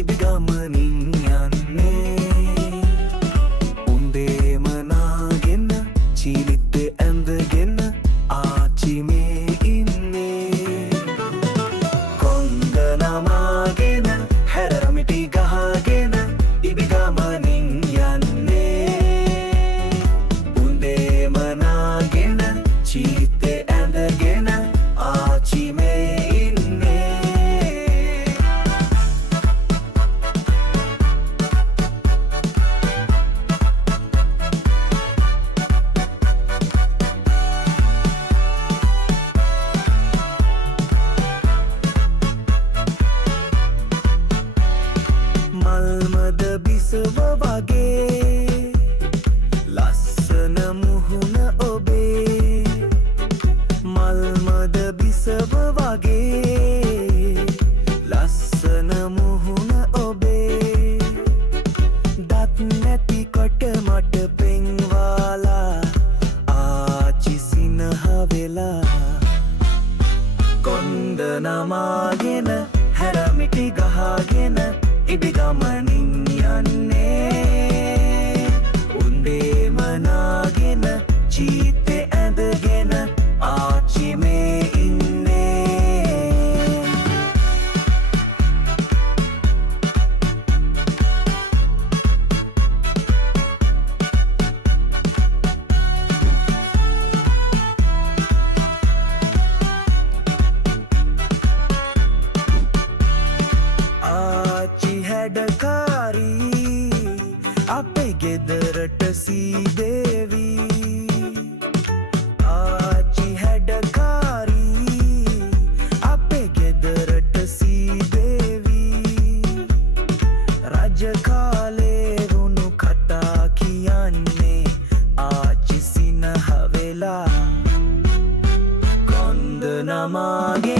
ඉබි ගමනින් යන්නේ උන්දේම නාගෙන චීලිත්තේ ඇඳගෙන ආච්චි මේ ඉන්නේ කොන්ද නමාගෙන හැරමිටි ගහගෙන ඉබි ගමනින් යන්නේ උන්දේම නාගෙන චීලිත්තේ ඇඳගෙන ආච්චි මේ මල්මද බිසව වගේ ලස්සන මුහුණ ඔබේ මල්මද බිසව වගේ ලස්සන මුහුණ ඔබේ දත් නැති කොට මට පෙන්වාලා ආච්චි සිනහ වෙලා කොන්ද නමාගෙන හැරමිටි ගහගෙන ඉබි ගමනින් යන්නේ උන්දේම නාගෙන චීත්තේ ඇඳගෙන ආච්චි මේ ඉන්නේ ආච්චි හැඩකාරී අපේ ගෙදරට සීදේවී ආච්චි හැඩකාරී අපේ ගෙදරට සීදේවී රජ කාලේ වුණු කතා කියන්නේ ආච්චි සිනහ වෙලා කොන්ද නමාගේ